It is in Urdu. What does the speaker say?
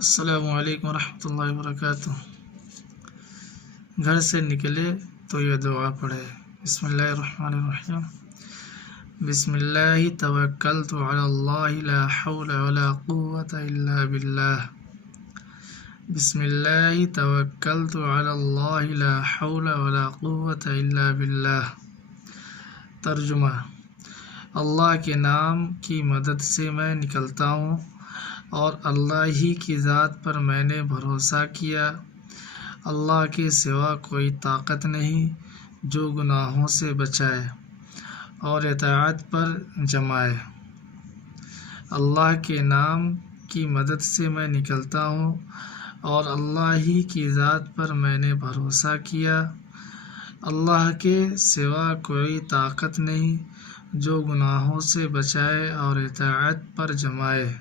السلام علیکم ورحمۃ اللہ وبرکاتہ۔ گھر سے نکلے تو یہ دعا پڑھے۔ بسم اللہ الرحمن الرحیم۔ بسم اللہ توکلت علی اللہ لا حول ولا قوة الا باللہ۔ بسم اللہ توکلت علی اللہ لا حول ولا قوة الا باللہ۔ ترجمہ: اللہ کے نام کی مدد سے میں نکلتا ہوں اور اللہ ہی کی ذات پر میں نے بھروسہ کیا۔ اللہ کے سوا کوئی طاقت نہیں جو گناہوں سے بچائے اور اطاعت پر جمائے۔ اللہ کے نام کی مدد سے میں نکلتا ہوں اور اللہ ہی کی ذات پر میں نے بھروسہ کیا۔ اللہ کے سوا کوئی طاقت نہیں جو گناہوں سے بچائے اور اطاعت پر جمائے۔